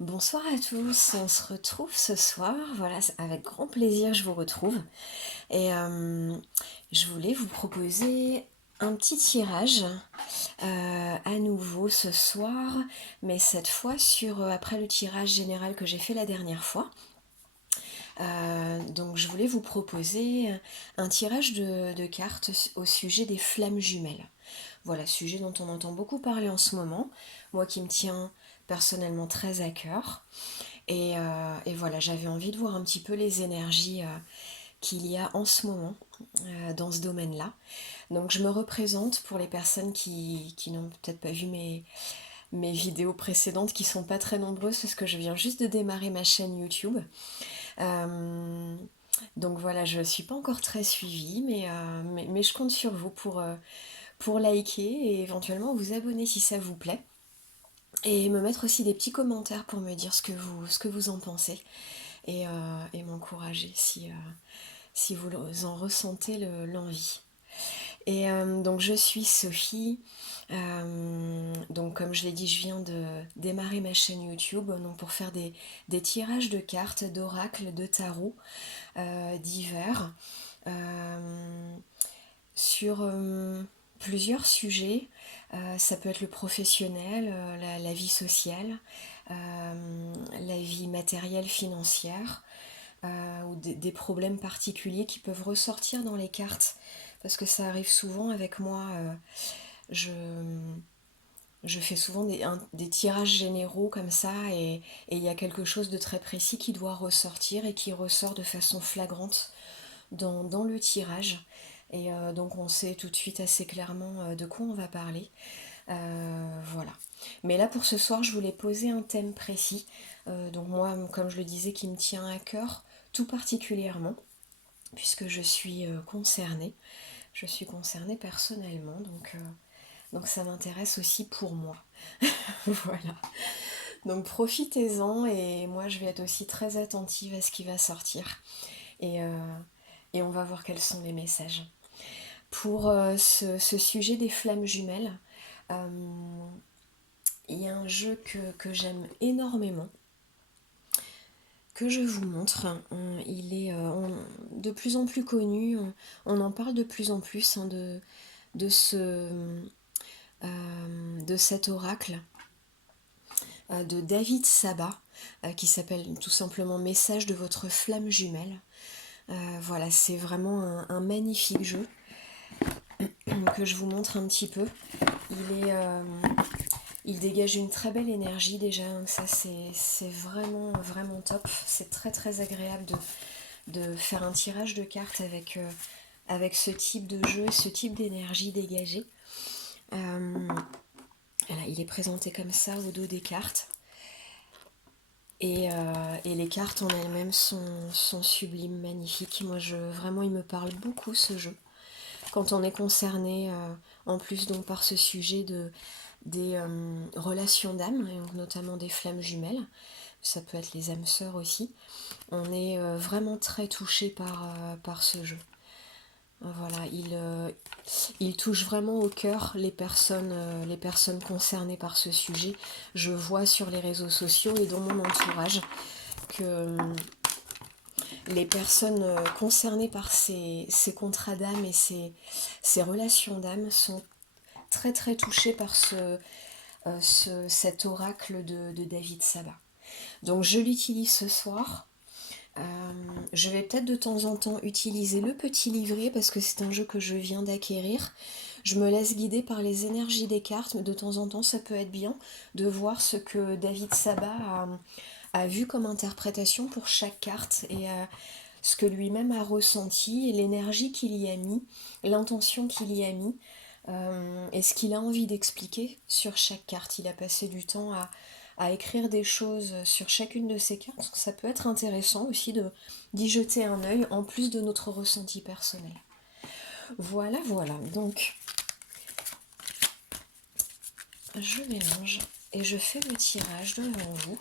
Bonsoir à tous, on se retrouve ce soir, voilà, avec grand plaisir je vous retrouve. Et je voulais vous proposer un petit tirage à nouveau ce soir, mais cette fois sur après le tirage général que j'ai fait la dernière fois. Donc je voulais vous proposer un tirage de cartes au sujet des flammes jumelles. Voilà, sujet dont on entend beaucoup parler en ce moment, moi qui me tient personnellement très à cœur. Et voilà, j'avais envie de voir un petit peu les énergies qu'il y a en ce moment dans ce domaine-là. Donc je me représente pour les personnes qui n'ont peut-être pas vu mes vidéos précédentes, qui sont pas très nombreuses parce que je viens juste de démarrer ma chaîne YouTube. Euh, donc voilà, je ne suis pas encore très suivie, mais je compte sur vous pour liker et éventuellement vous abonner si ça vous plaît. Et me mettre aussi des petits commentaires pour me dire ce que vous en pensez. Et m'encourager si vous en ressentez l'envie. Et donc je suis Sophie. Donc comme je l'ai dit, je viens de démarrer ma chaîne YouTube donc pour faire des tirages de cartes, d'oracles, de tarot divers sur plusieurs sujets. Ça peut être le professionnel, la vie sociale, la vie matérielle, financière, ou des problèmes particuliers qui peuvent ressortir dans les cartes. Parce que ça arrive souvent avec moi. Je, je fais souvent des tirages généraux comme ça et il y a quelque chose de très précis qui doit ressortir et qui ressort de façon flagrante dans le tirage. Et donc on sait tout de suite assez clairement de quoi on va parler. Voilà. Mais là pour ce soir, je voulais poser un thème précis. Donc moi, comme je le disais, qui me tient à cœur tout particulièrement, puisque je suis concernée. Je suis concernée personnellement, donc ça m'intéresse aussi pour moi. Voilà. Donc profitez-en et moi je vais être aussi très attentive à ce qui va sortir. Et, euh, et on va voir quels sont les messages. Pour ce sujet des flammes jumelles, euh, il y a un jeu que j'aime énormément, que je vous montre. Il est de plus en plus connu, on en parle de plus en plus de, ce, de cet oracle de David Sabat, qui s'appelle tout simplement Message de votre flamme jumelle. Voilà, c'est vraiment un magnifique jeu que je vous montre un petit peu. Il est, il dégage une très belle énergie déjà, donc ça c'est vraiment vraiment top. C'est très très agréable de faire un tirage de cartes avec ce type de jeu, ce type d'énergie dégagée. Voilà, il est présenté comme ça au dos des cartes. Et les cartes en elles-mêmes sont sublimes, magnifiques. Moi, vraiment, il me parle beaucoup ce jeu. Quand on est concerné, en plus donc par ce sujet des relations d'âme, et donc notamment des flammes jumelles, ça peut être les âmes sœurs aussi, on est vraiment très touché par ce jeu. Voilà, il touche vraiment au cœur les personnes concernées par ce sujet. Je vois sur les réseaux sociaux et dans mon entourage que les personnes concernées par ces contrats d'âme et ces relations d'âme sont très très touchées par cet oracle de David Sabat. Donc je l'utilise ce soir. Je vais peut-être de temps en temps utiliser le petit livret parce que c'est un jeu que je viens d'acquérir. Je me laisse guider par les énergies des cartes, mais de temps en temps ça peut être bien de voir ce que David Sabat a vu comme interprétation pour chaque carte et ce que lui-même a ressenti, l'énergie qu'il y a mis, l'intention qu'il y a mis, et ce qu'il a envie d'expliquer sur chaque carte. Il a passé du temps à écrire des choses sur chacune de ces cartes. Ça peut être intéressant aussi d'y jeter un œil en plus de notre ressenti personnel. Voilà, voilà. Donc, je mélange et je fais le tirage devant vous.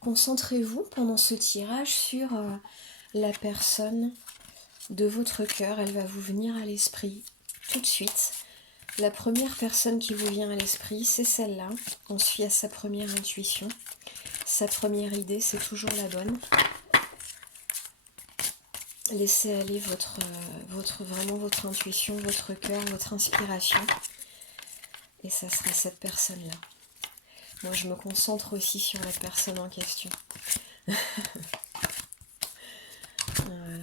Concentrez-vous pendant ce tirage sur la personne de votre cœur. Elle va vous venir à l'esprit tout de suite. La première personne qui vous vient à l'esprit, c'est celle-là. On se fie à sa première intuition. Sa première idée, c'est toujours la bonne. Laissez aller vraiment votre intuition, votre cœur, votre inspiration. Et ça sera cette personne-là. Moi, je me concentre aussi sur la personne en question. Voilà.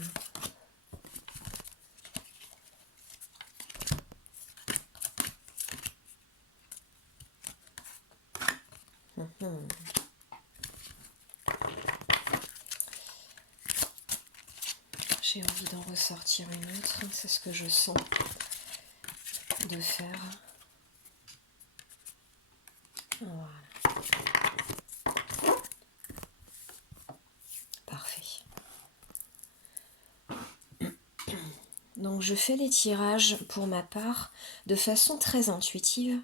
J'ai envie d'en ressortir une autre, c'est ce que je sens de faire. Voilà. Parfait. Donc je fais les tirages pour ma part de façon très intuitive,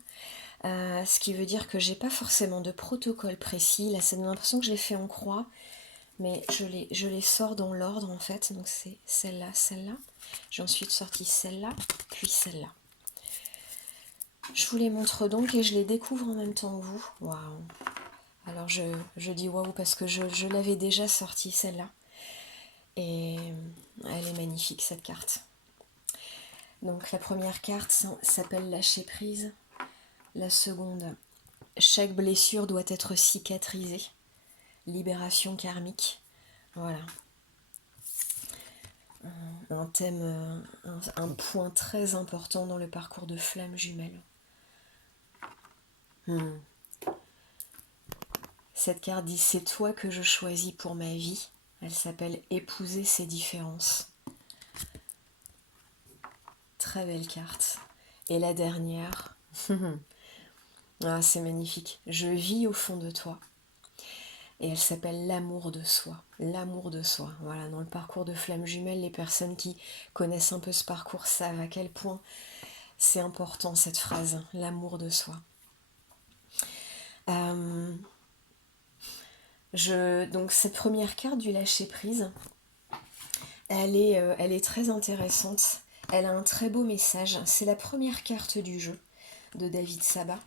ce qui veut dire que j'ai pas forcément de protocole précis. Là, ça donne l'impression que je les fais en croix, mais je les sors dans l'ordre en fait. Donc c'est celle-là, celle-là. J'ai ensuite sorti celle-là, puis celle-là. Je vous les montre donc et je les découvre en même temps que vous. Waouh! Alors je dis waouh parce que je l'avais déjà sortie celle-là. Et elle est magnifique cette carte. Donc la première carte s'appelle lâcher prise. La seconde, chaque blessure doit être cicatrisée. Libération karmique. Voilà. Un thème, un point très important dans le parcours de flamme jumelle. Cette carte dit c'est toi que je choisis pour ma vie. Elle s'appelle épouser ses différences. Très belle carte. Et la dernière, ah, c'est magnifique. Je vis au fond de toi. Et elle s'appelle l'amour de soi. L'amour de soi. Voilà, dans le parcours de flamme jumelle, les personnes qui connaissent un peu ce parcours savent à quel point c'est important cette phrase, l'amour de soi. Donc cette première carte du lâcher prise, elle est très intéressante. Elle a un très beau message. C'est la première carte du jeu de David Sabat.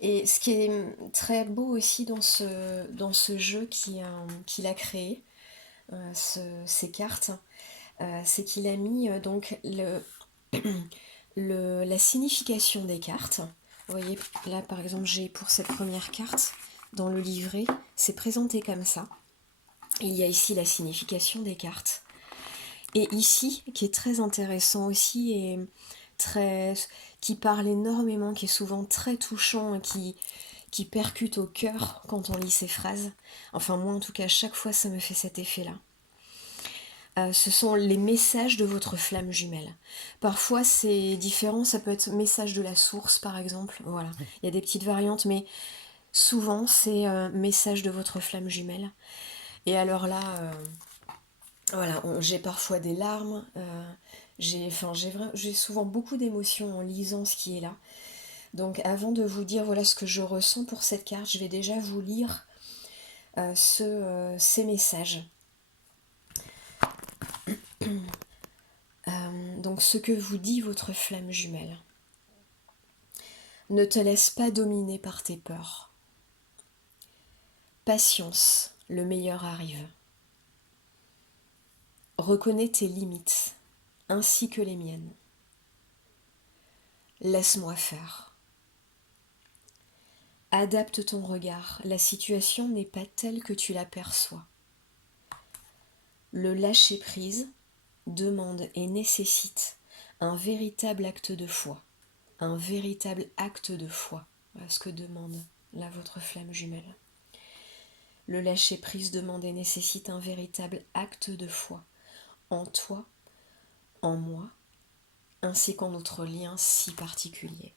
Et ce qui est très beau aussi dans ce jeu qu'il a créé, ces cartes, c'est qu'il a mis donc la signification des cartes. Vous voyez, là par exemple, j'ai pour cette première carte, dans le livret, c'est présenté comme ça. Il y a ici la signification des cartes. Et ici, qui est très intéressant aussi, et qui parle énormément, qui est souvent très touchant, et qui percute au cœur quand on lit ces phrases. Enfin, moi en tout cas, chaque fois ça me fait cet effet-là. Ce sont les messages de votre flamme jumelle. Parfois c'est différent, ça peut être message de la source par exemple, voilà. Il y a des petites variantes, mais souvent c'est message de votre flamme jumelle. Et alors là, voilà, j'ai parfois des larmes, j'ai souvent beaucoup d'émotions en lisant ce qui est là. Donc avant de vous dire voilà ce que je ressens pour cette carte, je vais déjà vous lire ces messages. Donc ce que vous dit votre flamme jumelle. Ne te laisse pas dominer par tes peurs. Patience, le meilleur arrive. Reconnais tes limites, ainsi que les miennes. Laisse-moi faire. Adapte ton regard, la situation n'est pas telle que tu l'aperçois. Le lâcher-prise demande et nécessite un véritable acte de foi. Un véritable acte de foi. Voilà ce que demande là votre flamme jumelle. Le lâcher-prise demande et nécessite un véritable acte de foi en toi, en moi, ainsi qu'en notre lien si particulier.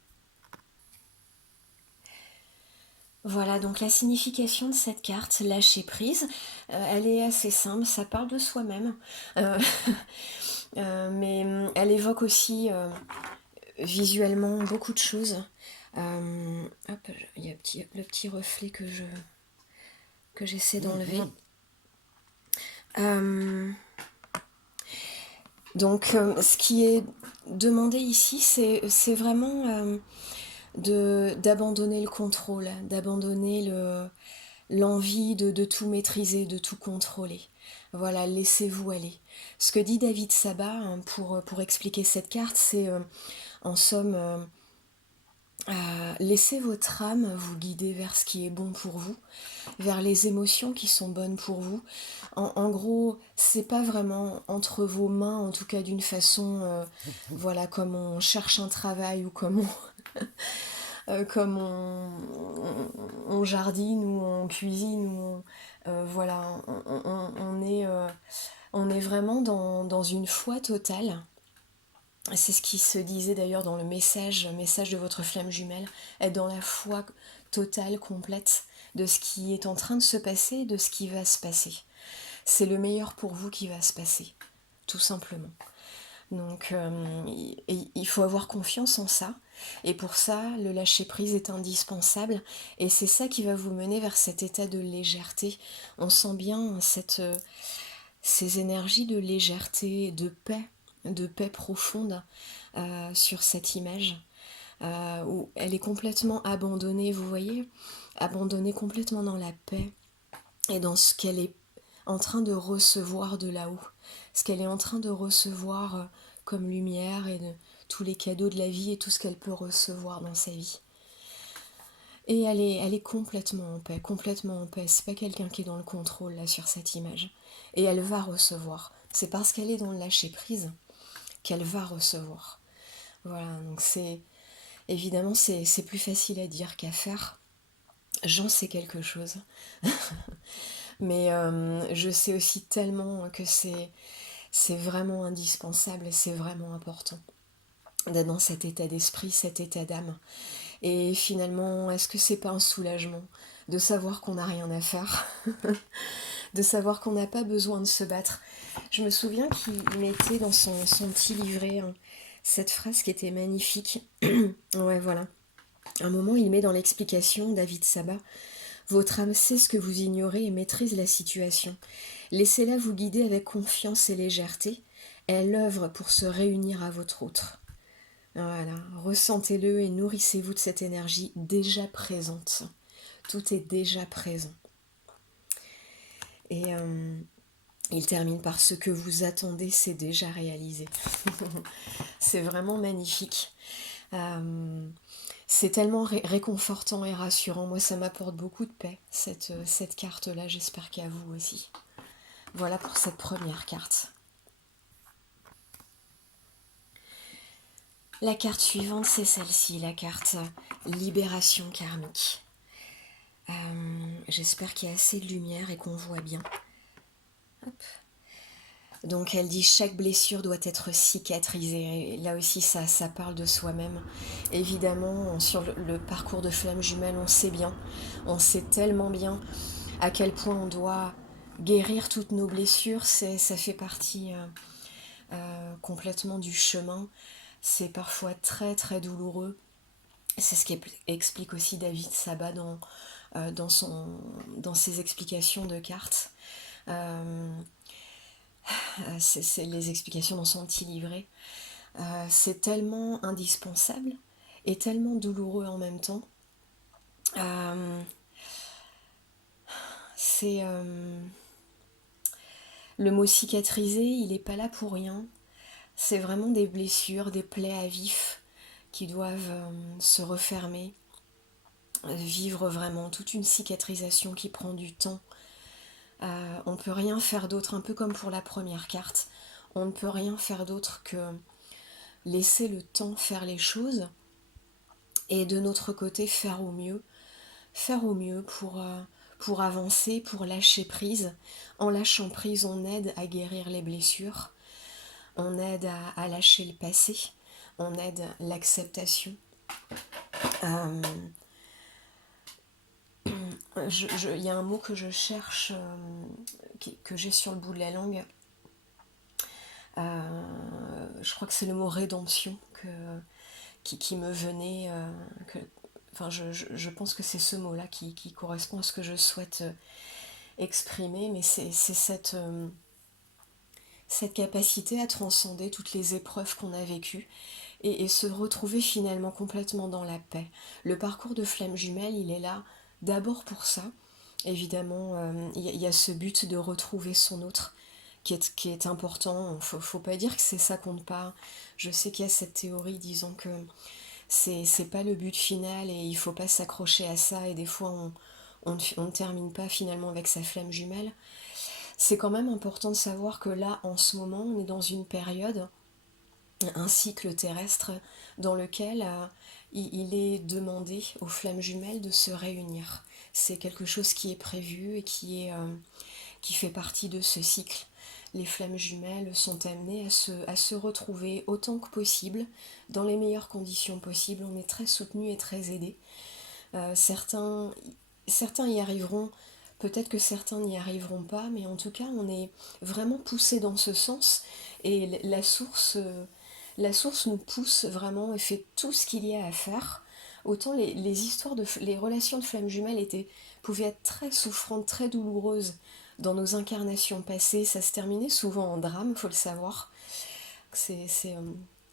Voilà donc la signification de cette carte, lâcher prise. Elle est assez simple, ça parle de soi-même, mais elle évoque aussi visuellement beaucoup de choses. Hop, il y a le petit reflet que j'essaie d'enlever. Donc, ce qui est demandé ici, c'est vraiment d'abandonner le contrôle, d'abandonner l'envie de tout maîtriser, de tout contrôler. Voilà, laissez-vous aller. Ce que dit David Sabat, hein, pour expliquer cette carte, c'est en somme, laissez votre âme vous guider vers ce qui est bon pour vous, vers les émotions qui sont bonnes pour vous. En gros, c'est pas vraiment entre vos mains, en tout cas d'une façon, voilà, comme on cherche un travail ou comme on jardine ou on cuisine ou voilà, on est vraiment dans une foi totale. C'est ce qui se disait d'ailleurs dans le message de votre flamme jumelle, être dans la foi totale, complète de ce qui est en train de se passer, de ce qui va se passer. C'est le meilleur pour vous qui va se passer, tout simplement. Donc il faut avoir confiance en ça. Et pour ça, le lâcher-prise est indispensable. Et c'est ça qui va vous mener vers cet état de légèreté. On sent bien ces énergies de légèreté, de paix profonde sur cette image. Où elle est complètement abandonnée, vous voyez, abandonnée complètement dans la paix et dans ce qu'elle est en train de recevoir de là-haut, ce qu'elle est en train de recevoir comme lumière et de tous les cadeaux de la vie et tout ce qu'elle peut recevoir dans sa vie. Et elle est complètement en paix, complètement en paix. C'est pas quelqu'un qui est dans le contrôle là sur cette image. Et elle va recevoir. C'est parce qu'elle est dans le lâcher prise qu'elle va recevoir. Voilà, donc évidemment c'est plus facile à dire qu'à faire. J'en sais quelque chose. Mais je sais aussi tellement que c'est vraiment indispensable et c'est vraiment important d'être dans cet état d'esprit, cet état d'âme. Et finalement, est-ce que c'est pas un soulagement de savoir qu'on n'a rien à faire, de savoir qu'on n'a pas besoin de se battre. Je me souviens qu'il mettait dans son petit livret hein, cette phrase qui était magnifique. Ouais, voilà. À un moment, il met dans l'explication, David Sabat, votre âme sait ce que vous ignorez et maîtrise la situation. Laissez-la vous guider avec confiance et légèreté. Elle œuvre pour se réunir à votre autre. Voilà, ressentez-le et nourrissez-vous de cette énergie déjà présente. Tout est déjà présent. Et il termine par ce que vous attendez, c'est déjà réalisé. C'est vraiment magnifique. C'est tellement réconfortant et rassurant. Moi, ça m'apporte beaucoup de paix, cette carte-là. J'espère qu'à vous aussi. Voilà pour cette première carte. La carte suivante, c'est celle-ci, la carte Libération karmique. J'espère qu'il y a assez de lumière et qu'on voit bien. Hop. Donc elle dit chaque blessure doit être cicatrisée. Et là aussi ça parle de soi-même. Évidemment, sur le parcours de flamme jumelle, on sait tellement bien à quel point on doit guérir toutes nos blessures. Ça fait partie complètement du chemin. C'est parfois très très douloureux. C'est ce qu'explique aussi David Sabat dans ses explications de cartes. C'est les explications dans son petit livret. C'est tellement indispensable et tellement douloureux en même temps. C'est le mot cicatriser, il n'est pas là pour rien. C'est vraiment des blessures, des plaies à vif qui doivent se refermer, vivre vraiment toute une cicatrisation qui prend du temps. On ne peut rien faire d'autre, un peu comme pour la première carte. On ne peut rien faire d'autre que laisser le temps faire les choses et de notre côté faire au mieux pour avancer, pour lâcher prise. En lâchant prise, on aide à guérir les blessures, on aide à lâcher le passé, on aide l'acceptation. Il y a un mot que je cherche, que j'ai sur le bout de la langue. Je crois que c'est le mot rédemption qui me venait. Enfin, je pense que c'est ce mot-là qui correspond à ce que je souhaite exprimer, mais c'est cette capacité à transcender toutes les épreuves qu'on a vécues et se retrouver finalement complètement dans la paix. Le parcours de flamme jumelle, il est là d'abord pour ça. Évidemment, y a ce but de retrouver son autre qui est important. Faut pas dire que c'est ça compte pas. Je sais qu'il y a cette théorie disant que c'est pas le but final et il faut pas s'accrocher à ça et des fois on ne termine pas finalement avec sa flamme jumelle. C'est quand même important de savoir que là, en ce moment, on est dans une période, un cycle terrestre dans lequel il est demandé aux flammes jumelles de se réunir. C'est quelque chose qui est prévu et qui fait partie de ce cycle. Les flammes jumelles sont amenées à se retrouver autant que possible, dans les meilleures conditions possibles. On est très soutenus et très aidés. Certains, certains y arriveront, peut-être que certains n'y arriveront pas, mais en tout cas, on est vraiment poussé dans ce sens. Et la source nous pousse vraiment et fait tout ce qu'il y a à faire. Autant les relations de flammes jumelles pouvaient être très souffrantes, très douloureuses dans nos incarnations passées. Ça se terminait souvent en drame, faut le savoir.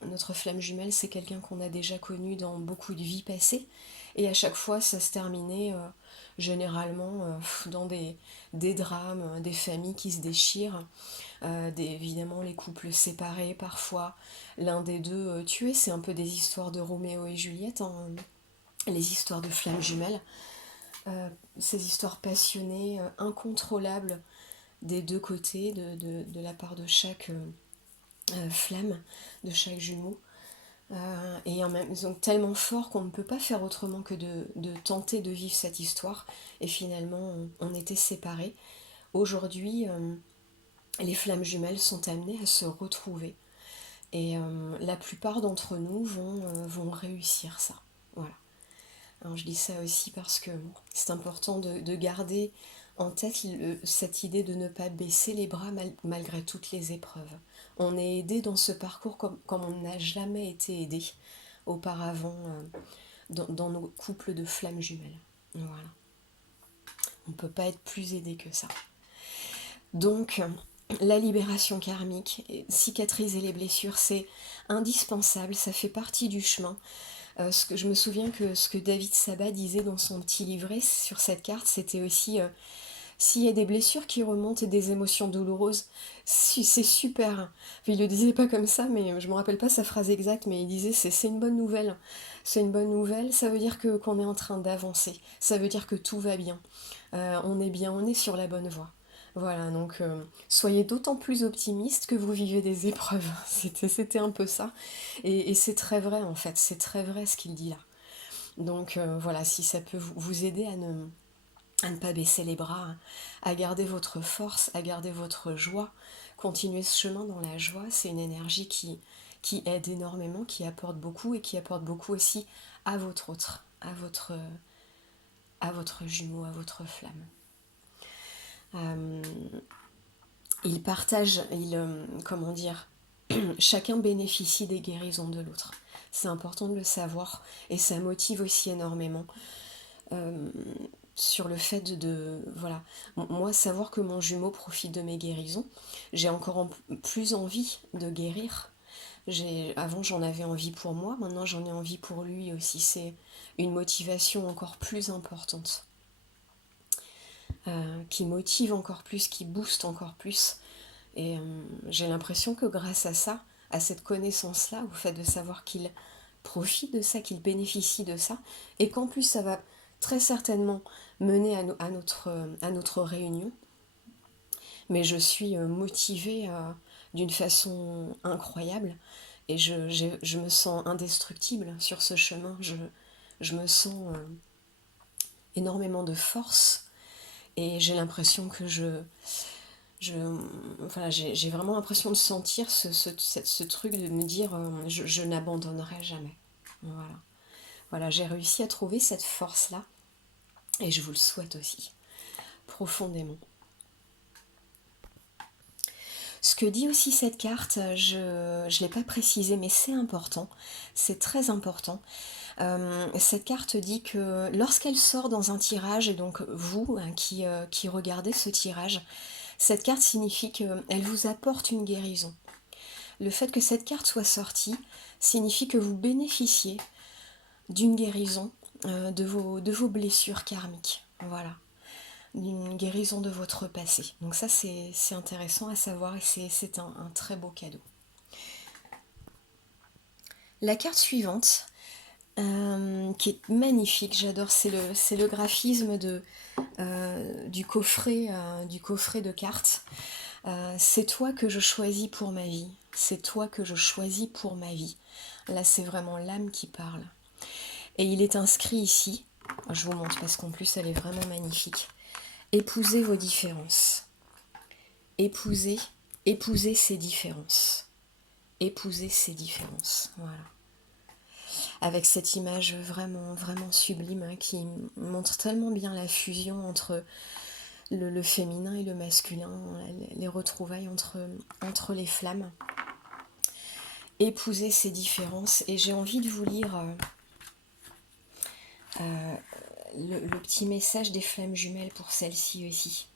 Notre flamme jumelle, c'est quelqu'un qu'on a déjà connu dans beaucoup de vies passées. Et à chaque fois, ça se terminait généralement dans des drames, des familles qui se déchirent, évidemment les couples séparés parfois, l'un des deux tué. C'est un peu des histoires de Roméo et Juliette, hein, les histoires de flammes jumelles. Ces histoires passionnées, incontrôlables des deux côtés, de la part de chaque flamme, de chaque jumeau. Et en même temps tellement fort qu'on ne peut pas faire autrement que de tenter de vivre cette histoire. Et finalement, on était séparés. Aujourd'hui, les flammes jumelles sont amenées à se retrouver. Et la plupart d'entre nous vont réussir ça. Voilà. Alors je dis ça aussi parce que c'est important de garder en tête cette idée de ne pas baisser les bras malgré toutes les épreuves. On est aidé dans ce parcours comme on n'a jamais été aidé auparavant dans nos couples de flammes jumelles. Voilà. On ne peut pas être plus aidé que ça. Donc, la libération karmique, cicatriser les blessures, c'est indispensable, ça fait partie du chemin. Je me souviens que ce que David Sabat disait dans son petit livret sur cette carte, c'était aussi s'il y a des blessures qui remontent et des émotions douloureuses, c'est super. Enfin, il le disait pas comme ça, mais je me rappelle pas sa phrase exacte, mais il disait c'est une bonne nouvelle. C'est une bonne nouvelle, ça veut dire qu'on est en train d'avancer. Ça veut dire que tout va bien. On est bien, on est sur la bonne voie. Voilà, donc soyez d'autant plus optimiste que vous vivez des épreuves. C'était un peu ça. Et c'est très vrai en fait, c'est très vrai ce qu'il dit là. Donc voilà, si ça peut vous aider à ne pas baisser les bras, à garder votre force, à garder votre joie, continuer ce chemin dans la joie, c'est une énergie qui aide énormément, qui apporte beaucoup et qui apporte beaucoup aussi à votre autre, à votre jumeau, à votre flamme. Ils partagent, comment dire, chacun bénéficie des guérisons de l'autre. C'est important de le savoir et ça motive aussi énormément sur le fait voilà, moi savoir que mon jumeau profite de mes guérisons, j'ai encore plus envie de guérir. Avant j'en avais envie pour moi, maintenant j'en ai envie pour lui aussi. C'est une motivation encore plus importante. Qui motive encore plus, qui booste encore plus. Et j'ai l'impression que grâce à ça, à cette connaissance-là, au fait de savoir qu'il profite de ça, qu'il bénéficie de ça, et qu'en plus ça va très certainement mener à notre réunion, mais je suis motivée d'une façon incroyable, et je me sens indestructible sur ce chemin, je me sens énormément de force. Et j'ai l'impression que voilà, j'ai vraiment l'impression de sentir ce truc de me dire je n'abandonnerai jamais. Voilà. Voilà, j'ai réussi à trouver cette force-là et je vous le souhaite aussi, profondément. Ce que dit aussi cette carte, je ne l'ai pas précisé, mais c'est important, c'est très important. Cette carte dit que lorsqu'elle sort dans un tirage, et donc vous qui regardez ce tirage, Cette carte signifie qu'elle vous apporte une guérison. Le fait que cette carte soit sortie signifie que vous bénéficiez d'une guérison de vos blessures karmiques. Voilà. D'une guérison de votre passé. Donc ça, c'est intéressant à savoir et c'est un très beau cadeau. La carte suivante, qui est magnifique, j'adore, c'est le graphisme du coffret de cartes. C'est toi que je choisis pour ma vie. C'est toi que je choisis pour ma vie. Là, c'est vraiment l'âme qui parle. Et il est inscrit ici, je vous montre parce qu'en plus, elle est vraiment magnifique. Épousez vos différences. Épousez ces différences. Épousez ces différences. Voilà. Avec cette image vraiment, vraiment sublime hein, qui montre tellement bien la fusion entre le féminin et le masculin, les retrouvailles entre les flammes. Épousez ces différences. Et j'ai envie de vous lire le petit message des flammes jumelles pour celle-ci aussi.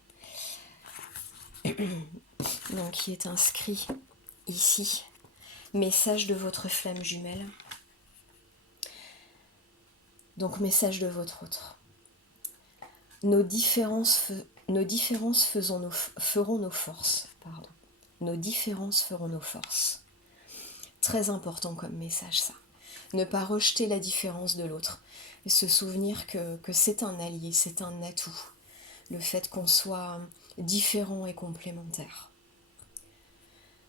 Donc, qui est inscrit ici. Message de votre flamme jumelle. Donc, message de votre autre. Nos différences feront nos forces. Pardon. Nos différences feront nos forces. Très important comme message, ça. Ne pas rejeter la différence de l'autre. Et se souvenir que c'est un allié, c'est un atout. Le fait qu'on soit différent et complémentaire.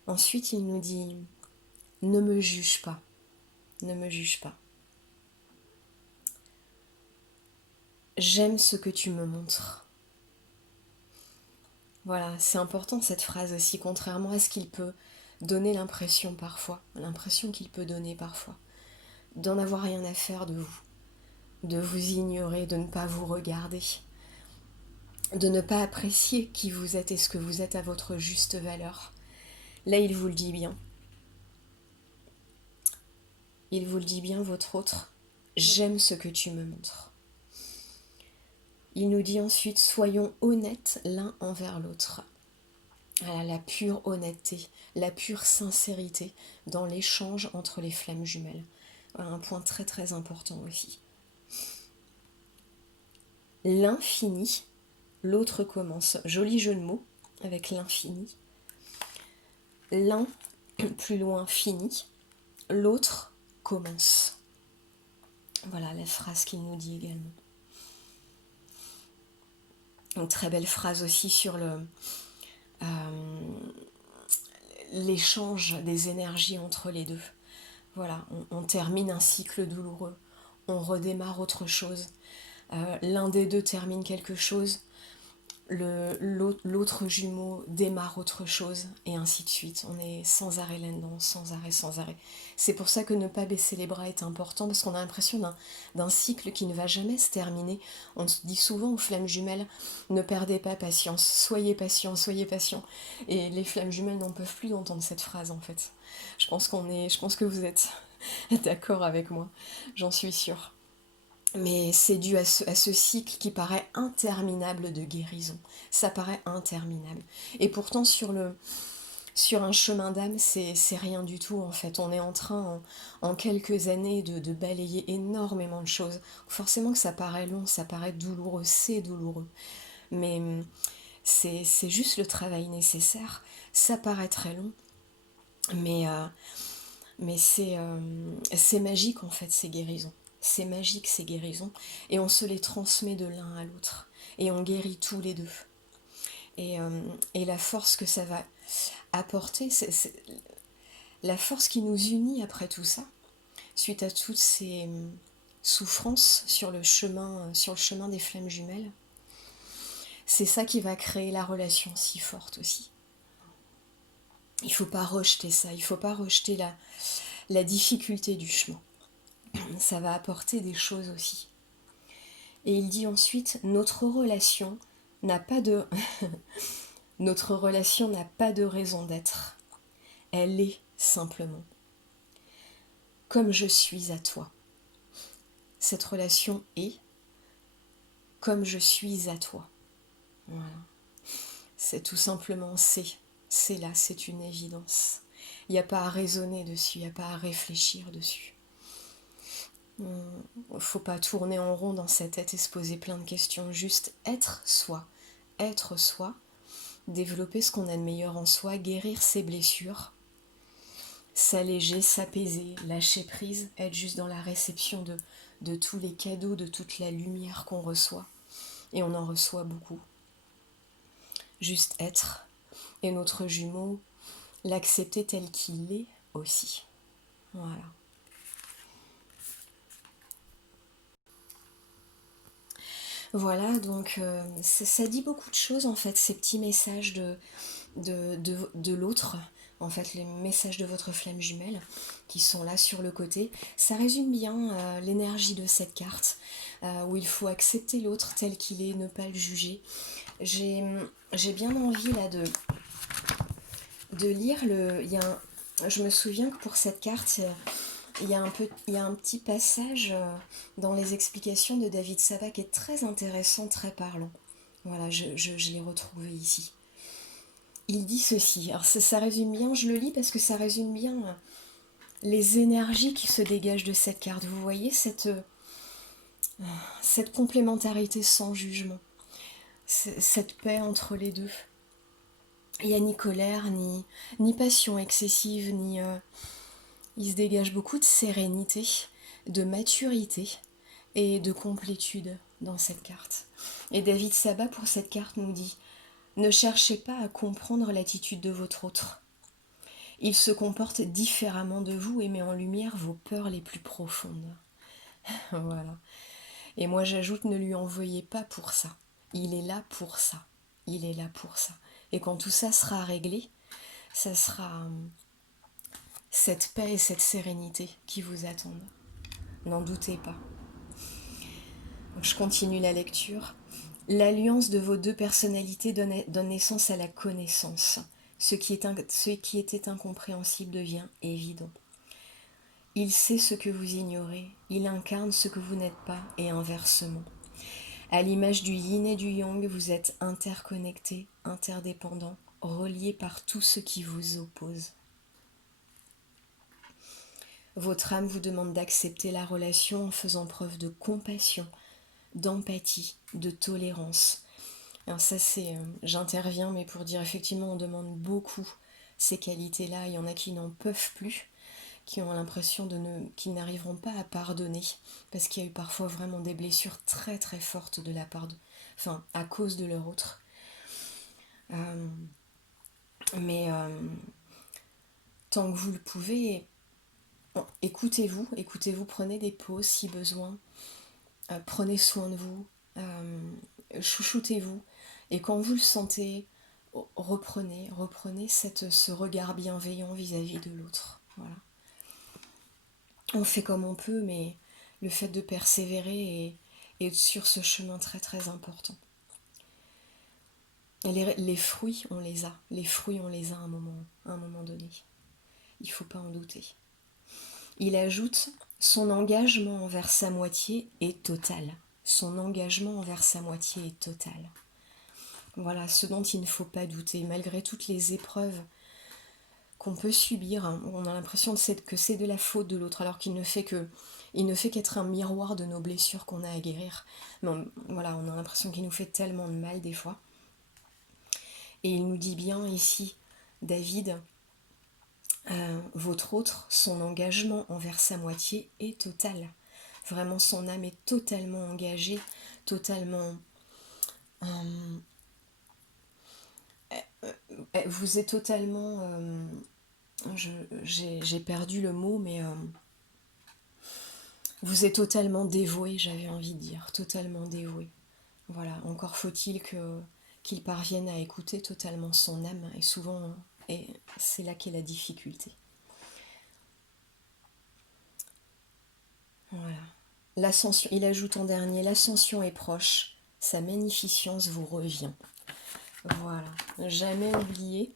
Ensuite, il nous dit « Ne me juge pas. Ne me juge pas. J'aime ce que tu me montres. » Voilà, c'est important cette phrase aussi, contrairement à ce qu'il peut donner l'impression parfois, l'impression qu'il peut donner parfois, d'en avoir rien à faire de vous ignorer, de ne pas vous regarder, de ne pas apprécier qui vous êtes et ce que vous êtes à votre juste valeur. Là, il vous le dit bien. Il vous le dit bien, votre autre. J'aime ce que tu me montres. Il nous dit ensuite, soyons honnêtes l'un envers l'autre. Voilà, la pure honnêteté, la pure sincérité dans l'échange entre les flammes jumelles. Voilà, un point très très important aussi. L'infini, l'autre commence. Joli jeu de mots avec l'infini. L'un, plus loin, finit. L'autre commence. Voilà la phrase qu'il nous dit également. Une très belle phrase aussi sur l'échange des énergies entre les deux. Voilà, on termine un cycle douloureux, on redémarre autre chose. L'un des deux termine quelque chose, l'autre jumeau démarre autre chose, et ainsi de suite. On est sans arrêt là-dedans, sans arrêt, sans arrêt. C'est pour ça que ne pas baisser les bras est important, parce qu'on a l'impression d'un cycle qui ne va jamais se terminer. On se dit souvent aux flammes jumelles, ne perdez pas patience, soyez patient, soyez patient. Et les flammes jumelles n'en peuvent plus d'entendre cette phrase en fait. Je pense que vous êtes d'accord avec moi, j'en suis sûre. Mais c'est dû à ce cycle qui paraît interminable de guérison. Ça paraît interminable. Et pourtant, sur un chemin d'âme, c'est rien du tout en fait. On est en train, en quelques années, de balayer énormément de choses. Forcément que ça paraît long, ça paraît douloureux, c'est douloureux. Mais c'est juste le travail nécessaire. Ça paraît très long, mais c'est magique en fait, ces guérisons. C'est magique ces guérisons, et on se les transmet de l'un à l'autre, et on guérit tous les deux. Et la force que ça va apporter, c'est la force qui nous unit après tout ça, suite à toutes ces souffrances sur le chemin des flammes jumelles. C'est ça qui va créer la relation si forte aussi. Il ne faut pas rejeter ça, il ne faut pas rejeter la difficulté du chemin. Ça va apporter des choses aussi. Et il dit ensuite, notre relation n'a pas de raison d'être. Elle est simplement. Comme je suis à toi. Cette relation est comme je suis à toi. Voilà. C'est tout simplement c'est là, c'est une évidence. Il n'y a pas à raisonner dessus, il n'y a pas à réfléchir dessus. Faut pas tourner en rond dans sa tête et se poser plein de questions, juste être soi, développer ce qu'on a de meilleur en soi, guérir ses blessures, s'alléger, s'apaiser, lâcher prise, être juste dans la réception de tous les cadeaux, de toute la lumière qu'on reçoit. Et on en reçoit beaucoup. Juste être. Et notre jumeau, l'accepter tel qu'il est aussi. Voilà. Voilà, donc ça dit beaucoup de choses en fait, ces petits messages de l'autre, en fait les messages de votre flamme jumelle qui sont là sur le côté. Ça résume bien l'énergie de cette carte, où il faut accepter l'autre tel qu'il est, ne pas le juger. J'ai bien envie là de lire le... je me souviens que pour cette carte, il y a un petit passage dans les explications de David Saba qui est très intéressant, très parlant. Voilà, je l'ai retrouvé ici. Il dit ceci, alors ça résume bien, je le lis parce que ça résume bien les énergies qui se dégagent de cette carte. Vous voyez cette complémentarité sans jugement, cette paix entre les deux. Il n'y a ni colère, ni passion excessive, il se dégage beaucoup de sérénité, de maturité et de complétude dans cette carte. Et David Saba, pour cette carte, nous dit: ne cherchez pas à comprendre l'attitude de votre autre. Il se comporte différemment de vous et met en lumière vos peurs les plus profondes. Voilà. Et moi j'ajoute, ne lui en veuillez pas pour ça. Il est là pour ça. Il est là pour ça. Et quand tout ça sera réglé, ça sera cette paix et cette sérénité qui vous attendent. N'en doutez pas. Donc je continue la lecture. L'alliance de vos deux personnalités donne naissance à la connaissance. Ce qui était incompréhensible devient évident. Il sait ce que vous ignorez, il incarne ce que vous n'êtes pas, et inversement. À l'image du yin et du yang, vous êtes interconnectés, interdépendants, reliés par tout ce qui vous oppose. Votre âme vous demande d'accepter la relation en faisant preuve de compassion, d'empathie, de tolérance. Alors ça j'interviens, mais pour dire effectivement on demande beaucoup ces qualités-là. Il y en a qui n'en peuvent plus, qui ont l'impression qu'ils n'arriveront pas à pardonner, parce qu'il y a eu parfois vraiment des blessures très très fortes de la part à cause de leur autre. Mais tant que vous le pouvez, écoutez-vous, prenez des pauses si besoin, prenez soin de vous, chouchoutez-vous, et quand vous le sentez, reprenez ce regard bienveillant vis-à-vis de l'autre. Voilà. On fait comme on peut, mais le fait de persévérer est sur ce chemin très très important. Et les fruits, on les a. Les fruits, on les a à un moment donné. Il ne faut pas en douter. Il ajoute: son engagement envers sa moitié est total. Son engagement envers sa moitié est total. Voilà, ce dont il ne faut pas douter, malgré toutes les épreuves qu'on peut subir, hein. On a l'impression que c'est de la faute de l'autre, alors qu'il ne fait qu'être un miroir de nos blessures qu'on a à guérir. Mais voilà, on a l'impression qu'il nous fait tellement de mal des fois. Et il nous dit bien ici, David, votre autre, son engagement envers sa moitié est total. Vraiment, son âme est totalement engagée, totalement... vous êtes totalement... j'ai perdu le mot, mais vous êtes totalement dévoué, j'avais envie de dire, totalement dévoué. Voilà, encore faut-il qu'il parvienne à écouter totalement son âme, et souvent, c'est là qu'est la difficulté. Voilà. L'ascension, il ajoute en dernier, l'ascension est proche, sa magnificence vous revient. Voilà, jamais oublier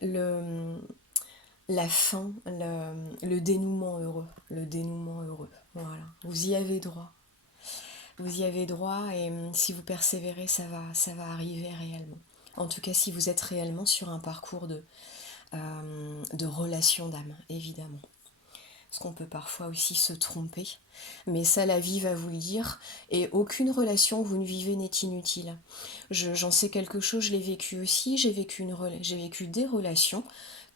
la fin, le dénouement heureux. Le dénouement heureux. Voilà. Vous y avez droit. Vous y avez droit, et si vous persévérez, ça va arriver réellement. En tout cas, si vous êtes réellement sur un parcours de relation d'âme, évidemment. Parce qu'on peut parfois aussi se tromper. Mais ça, la vie va vous le dire. Et aucune relation que vous ne vivez n'est inutile. J'en sais quelque chose, je l'ai vécu aussi. J'ai vécu des relations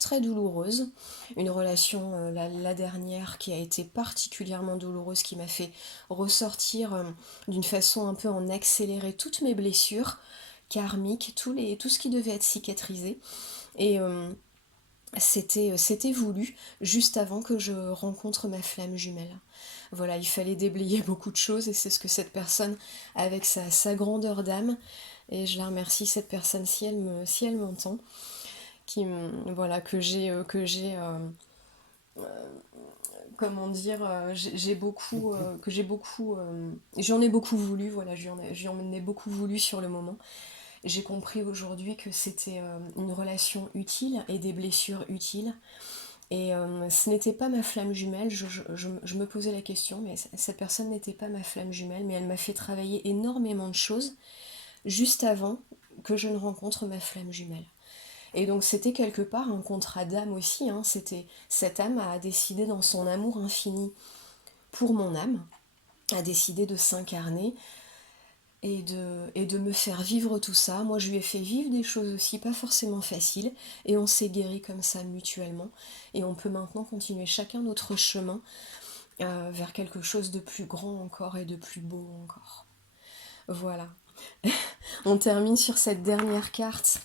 très douloureuses. Une relation, la dernière, qui a été particulièrement douloureuse, qui m'a fait ressortir d'une façon un peu en accéléré toutes mes blessures karmiques, tout ce qui devait être cicatrisé. Et c'était voulu juste avant que je rencontre ma flamme jumelle. Voilà, il fallait déblayer beaucoup de choses et c'est ce que cette personne, avec sa grandeur d'âme, et je la remercie cette personne si elle m'entend, voilà, comment dire, j'ai beaucoup, j'en ai beaucoup voulu, voilà, j'en ai beaucoup voulu sur le moment. J'ai compris aujourd'hui que c'était une relation utile et des blessures utiles. Et ce n'était pas ma flamme jumelle, je me posais la question, mais cette personne n'était pas ma flamme jumelle, mais elle m'a fait travailler énormément de choses juste avant que je ne rencontre ma flamme jumelle. Et donc c'était quelque part un contrat d'âme aussi, hein. C'était, cette âme a décidé dans son amour infini pour mon âme, a décidé de s'incarner et de me faire vivre tout ça. Moi, je lui ai fait vivre des choses aussi pas forcément faciles, et on s'est guéri comme ça mutuellement. Et on peut maintenant continuer chacun notre chemin vers quelque chose de plus grand encore et de plus beau encore. Voilà. On termine sur cette dernière carte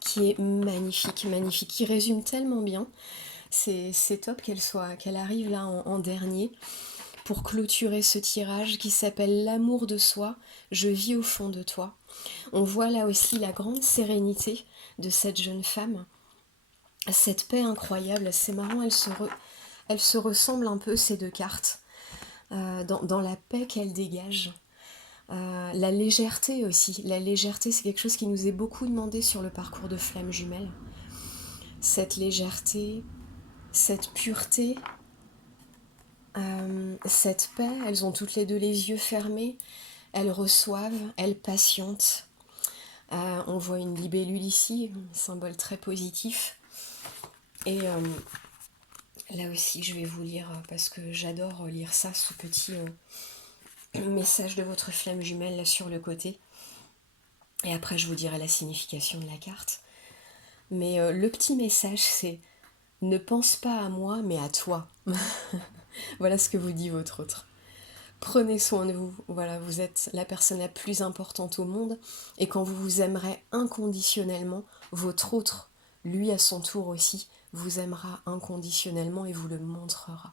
qui est magnifique, magnifique, qui résume tellement bien. C'est top qu'elle arrive là en dernier, pour clôturer ce tirage qui s'appelle l'amour de soi, je vis au fond de toi. On voit là aussi la grande sérénité de cette jeune femme, cette paix incroyable. C'est marrant, elles se ressemblent un peu, ces deux cartes, dans la paix qu'elles dégagent. La légèreté aussi. La légèreté, c'est quelque chose qui nous est beaucoup demandé sur le parcours de flamme jumelle. Cette légèreté, cette pureté, cette paix, elles ont toutes les deux les yeux fermés, elles reçoivent, elles patientent. On voit une libellule ici, un symbole très positif. Et là aussi, je vais vous lire, parce que j'adore lire ça, ce petit message de votre flamme jumelle là sur le côté. Et après, je vous dirai la signification de la carte. Mais le petit message, c'est « Ne pense pas à moi, mais à toi ». Voilà ce que vous dit votre autre. Prenez soin de vous, voilà, vous êtes la personne la plus importante au monde, et quand vous vous aimerez inconditionnellement, votre autre, lui à son tour aussi, vous aimera inconditionnellement et vous le montrera,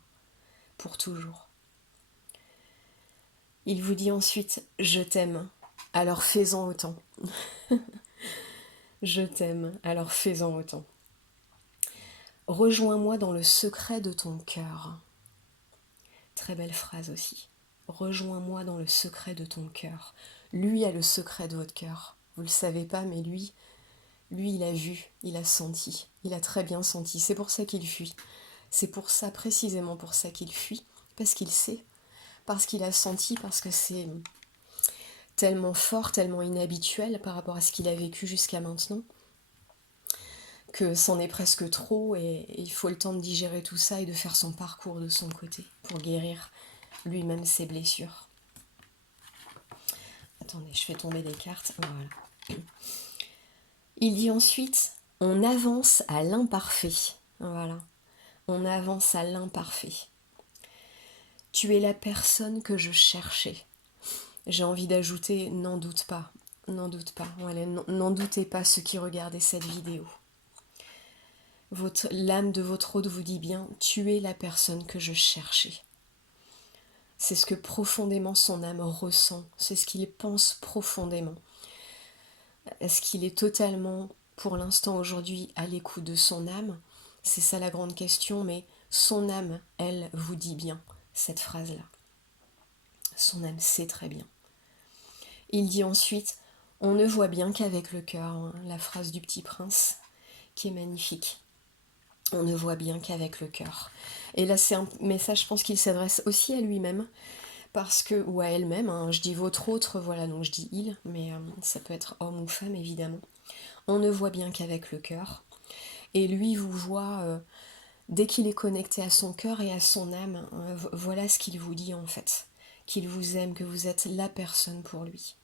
pour toujours. Il vous dit ensuite « Je t'aime, alors fais-en autant ». Je t'aime, alors fais-en autant. Rejoins-moi dans le secret de ton cœur. Très belle phrase aussi. Rejoins-moi dans le secret de ton cœur. Lui a le secret de votre cœur. Vous ne le savez pas, mais lui, il a vu, il a senti. Il a très bien senti. C'est pour ça qu'il fuit. C'est pour ça, précisément pour ça qu'il fuit. Parce qu'il sait. Parce qu'il a senti. Parce que c'est tellement fort, tellement inhabituel par rapport à ce qu'il a vécu jusqu'à maintenant, que c'en est presque trop, et il faut le temps de digérer tout ça et de faire son parcours de son côté pour guérir lui-même ses blessures. Attendez, je fais tomber des cartes. Voilà. Il dit ensuite, on avance à l'imparfait. Voilà. On avance à l'imparfait. Tu es la personne que je cherchais. J'ai envie d'ajouter, n'en doute pas. N'en doute pas. Voilà, n'en doutez pas, ceux qui regardaient cette vidéo. L'âme de votre hôte vous dit bien, tu es la personne que je cherchais. C'est ce que profondément son âme ressent, c'est ce qu'il pense profondément. Est-ce qu'il est totalement, pour l'instant aujourd'hui, à l'écoute de son âme? C'est ça la grande question, mais son âme, elle, vous dit bien cette phrase-là. Son âme sait très bien. Il dit ensuite, on ne voit bien qu'avec le cœur, hein, la phrase du Petit Prince, qui est magnifique. On ne voit bien qu'avec le cœur. Et là, c'est un message, je pense qu'il s'adresse aussi à lui-même, parce que, ou à elle-même, hein, je dis votre autre, voilà, donc je dis il, mais ça peut être homme ou femme évidemment. On ne voit bien qu'avec le cœur. Et lui vous voit dès qu'il est connecté à son cœur et à son âme, voilà ce qu'il vous dit en fait. Qu'il vous aime, que vous êtes la personne pour lui.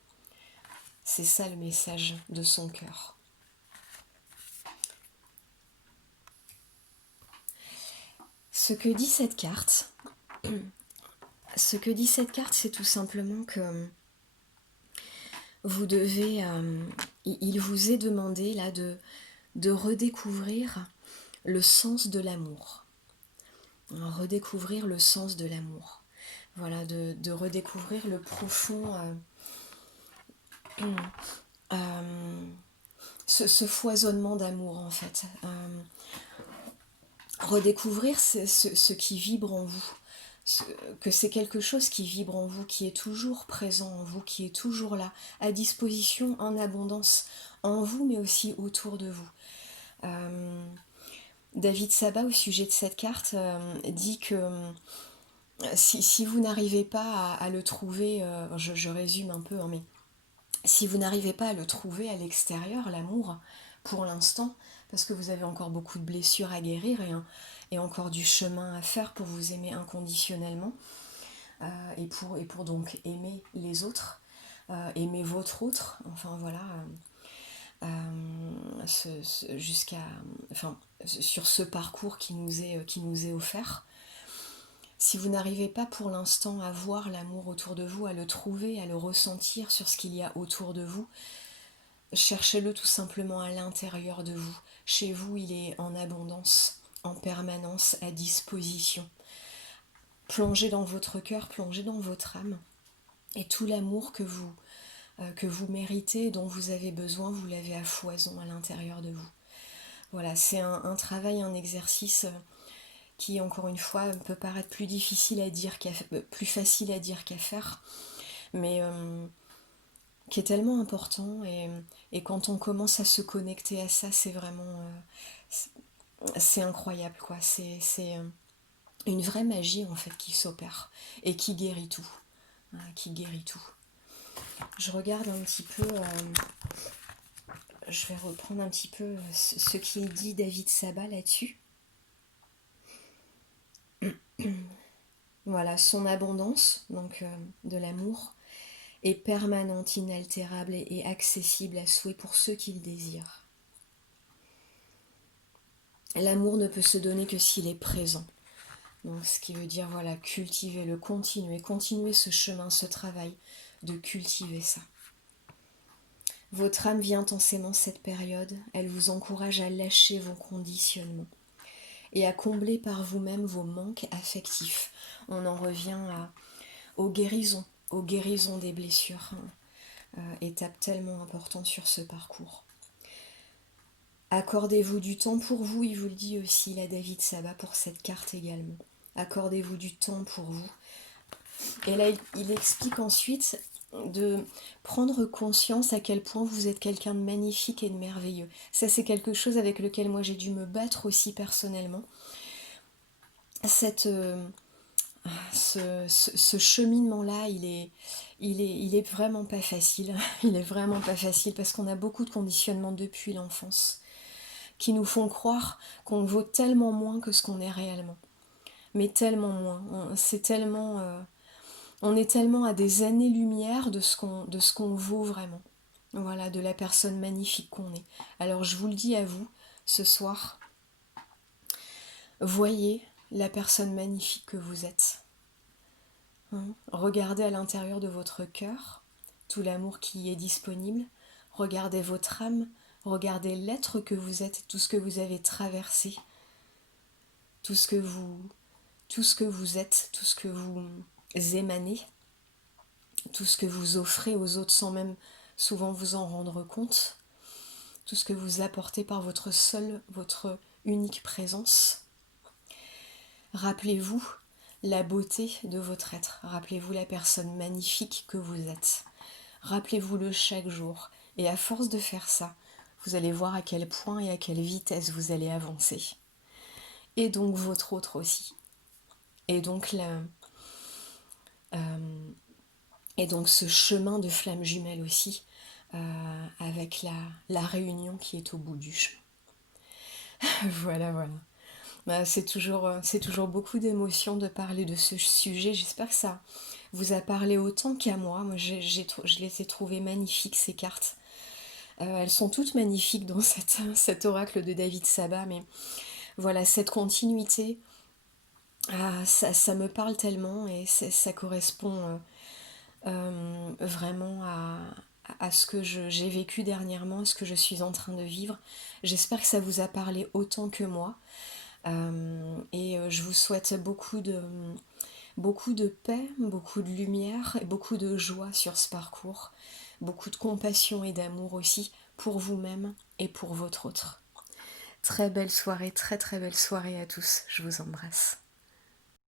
C'est ça le message de son cœur. Ce que dit cette carte, c'est tout simplement que vous devez, il vous est demandé là de redécouvrir le sens de l'amour. Redécouvrir le sens de l'amour. Voilà, de redécouvrir le profond, ce foisonnement d'amour en fait. Redécouvrir ce qui vibre en vous. Que c'est quelque chose qui vibre en vous, qui est toujours présent en vous, qui est toujours là, à disposition, en abondance, en vous, mais aussi autour de vous. David Sabat, au sujet de cette carte, dit que si vous n'arrivez pas à le trouver, je résume un peu, hein, mais si vous n'arrivez pas à le trouver à l'extérieur, l'amour, pour l'instant, parce que vous avez encore beaucoup de blessures à guérir et encore du chemin à faire pour vous aimer inconditionnellement, et pour donc aimer les autres, aimer votre autre, enfin voilà, jusqu'à, enfin, sur ce parcours qui nous est offert. Si vous n'arrivez pas pour l'instant à voir l'amour autour de vous, à le trouver, à le ressentir sur ce qu'il y a autour de vous, cherchez-le tout simplement à l'intérieur de vous. Chez vous, il est en abondance, en permanence, à disposition. Plongez dans votre cœur, plongez dans votre âme. Et tout l'amour que vous méritez, dont vous avez besoin, vous l'avez à foison à l'intérieur de vous. Voilà, c'est un travail, un exercice qui, encore une fois, peut paraître plus difficile à dire plus facile à dire qu'à faire, mais qui est tellement important. Et quand on commence à se connecter à ça, c'est vraiment... c'est incroyable, quoi. C'est une vraie magie, en fait, qui s'opère et qui guérit tout. Qui guérit tout. Je regarde un petit peu... je vais reprendre un petit peu ce qu'il dit David Sabat là-dessus. Voilà, son abondance, donc de l'amour, est permanente, inaltérable et accessible à souhait pour ceux qui le désirent. L'amour ne peut se donner que s'il est présent. Donc, ce qui veut dire, voilà, cultivez-le, continuez ce chemin, ce travail, de cultiver ça. Votre âme vit intensément cette période, elle vous encourage à lâcher vos conditionnements et à combler par vous-même vos manques affectifs. On en revient aux guérisons des blessures. Étape tellement importante sur ce parcours. Accordez-vous du temps pour vous, il vous le dit aussi, la David Sabat, pour cette carte également. Accordez-vous du temps pour vous. Et là, il explique ensuite de prendre conscience à quel point vous êtes quelqu'un de magnifique et de merveilleux. Ça, c'est quelque chose avec lequel moi j'ai dû me battre aussi personnellement. Ce cheminement-là, il est vraiment pas facile. Il est vraiment pas facile parce qu'on a beaucoup de conditionnements depuis l'enfance qui nous font croire qu'on vaut tellement moins que ce qu'on est réellement. Mais tellement moins. On est tellement à des années-lumière de ce qu'on vaut vraiment. Voilà, de la personne magnifique qu'on est. Alors je vous le dis à vous, ce soir, voyez la personne magnifique que vous êtes. Regardez à l'intérieur de votre cœur tout l'amour qui y est disponible. Regardez votre âme, regardez l'être que vous êtes, tout ce que vous avez traversé, tout ce que vous êtes, tout ce que vous émanez, tout ce que vous offrez aux autres sans même souvent vous en rendre compte, tout ce que vous apportez par votre unique présence. Rappelez-vous la beauté de votre être, rappelez-vous la personne magnifique que vous êtes. Rappelez-vous-le chaque jour, et à force de faire ça, vous allez voir à quel point et à quelle vitesse vous allez avancer. Et donc votre autre aussi. Et donc Et donc ce chemin de flamme jumelle aussi, avec la réunion qui est au bout du chemin. Voilà, voilà. Bah, c'est toujours beaucoup d'émotions de parler de ce sujet. J'espère que ça vous a parlé autant qu'à moi. Moi, je les ai trouvées magnifiques, ces cartes. Elles sont toutes magnifiques dans cet oracle de David Saba, mais voilà, cette continuité, ça me parle tellement et ça correspond vraiment à ce que j'ai vécu dernièrement, à ce que je suis en train de vivre. J'espère que ça vous a parlé autant que moi. Et je vous souhaite beaucoup de paix, beaucoup de lumière et beaucoup de joie sur ce parcours. Beaucoup de compassion et d'amour aussi pour vous-même et pour votre autre. Très belle soirée, très très belle soirée à tous. Je vous embrasse.